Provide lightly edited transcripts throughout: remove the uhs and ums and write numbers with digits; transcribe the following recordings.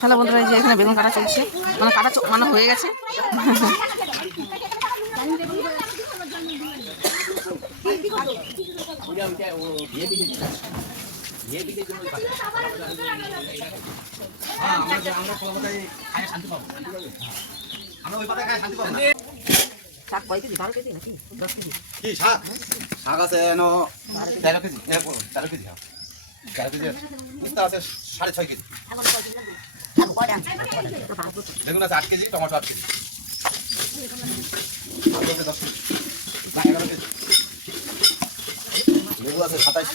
Hello বন্ধুরা, এই যে এখানে বেগুন কাটা চলছে, মানে কাটা মানে হয়ে গেছে। শাক কয় কেজি? 12 কেজি নাকি 10 কেজি? কি শাক? শাক আছে 13 কেজি, 13 কেজি। 13 কেজি বুঝতে আছে 6.5 কেজি। বেগুন আছে 8 কেজি, টমেটো 8 কেজি, আলু আছে 10 কেজি, না 11 কেজি, লেবু আছে 27।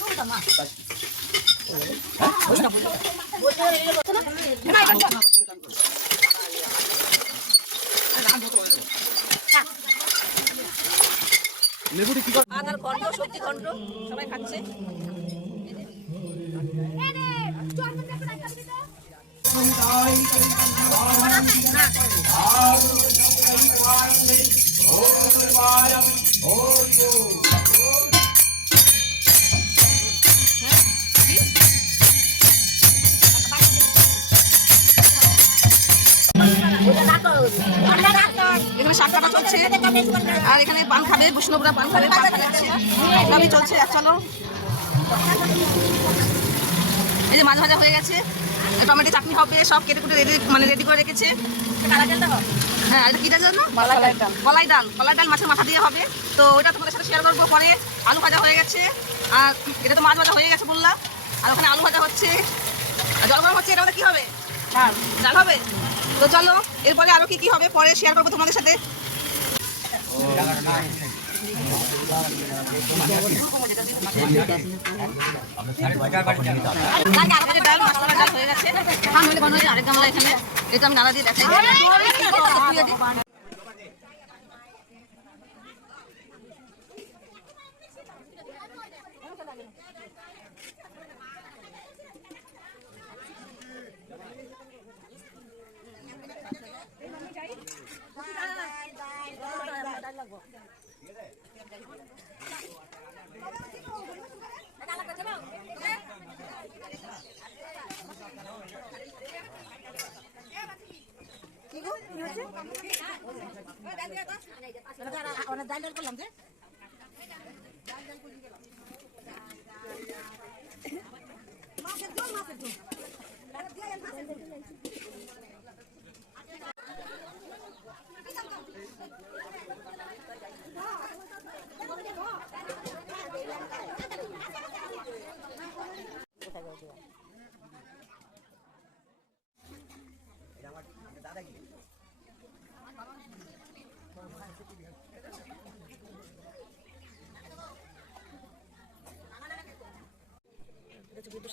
লেবুটি কি করে? আদার ঘন্ট, সবজি ঘন্ট সবাই খাচ্ছে। এখানে শাক কাটা চলছে, আর এখানে পান খাবে, বৈষ্ণবরা পান খাবে, পান খাচ্ছে, সবই চলছে। আর চলো, এই যে মাছ ভাজা হয়ে গেছে, টমেটো চাটনি হবে, সব কেটে কুটে রেডি করে রেখেছে। হ্যাঁ, এটা কি ডাল জানো? কলাই ডাল। কলাই ডাল মাছের মাথা দিয়ে হবে, তো ওটা তোমাদের সাথে শেয়ার করবো পরে। আলু ভাজা হয়ে গেছে, আর এটা তো মাছ ভাজা হয়ে গেছে বললাম, আর ওখানে আলু ভাজা হচ্ছে, জল গরম হচ্ছে। এটা কি হবে? ডাল হবে। তো চলো, এরপরে আরো কি কি হবে পরে শেয়ার করবো তোমাদের সাথে। ডাল হয়ে গেছে, আরেক গামলা এখানে, এটা আমি নাড়া দিয়ে দেখাই।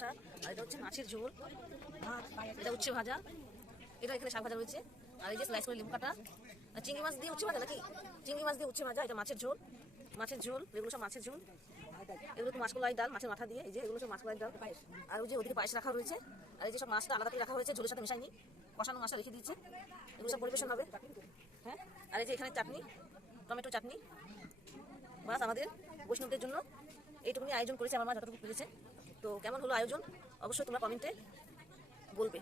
শাক, আর এটা হচ্ছে মাছের ঝোল, এটা উচ্ছে ভাজা, এটা এখানে শাক ভাজা রয়েছে, আর এই যে স্লাইস করে লেবু কাটা, চিংড়ি মাছ দিয়ে উচ্ছে ভাজা নাকি, চিংড়ি মাছ দিয়ে উচ্ছে ভাজা, এটা মাছের ঝোল, এগুলো সব মাছের ঝোল। এগুলো তো মাছকলাই ডাল মাছের মাথা দিয়ে, এই যে এগুলো সব মাছকলাই ডাল, আর ওই যে ওদিকে পায়েস রাখা রয়েছে, আর এই যে সব মাছটা আলাদা করে রাখা হয়েছে, ঝোলের সাথে মিশাইনি, কষানো মাছটা রেখে দিয়েছে। এগুলো সব পরিবেশন হবে। হ্যাঁ, আর এই যে এখানে চাটনি, টমেটো চাটনি। বাস, আমাদের বৈষ্ণবদের জন্য এইটুকুনি আয়োজন করেছে আমার মা যতটুকু পেরেছে। তো কেমন হলো আয়োজন অবশ্যই তোমরা কমেন্টে বলবে।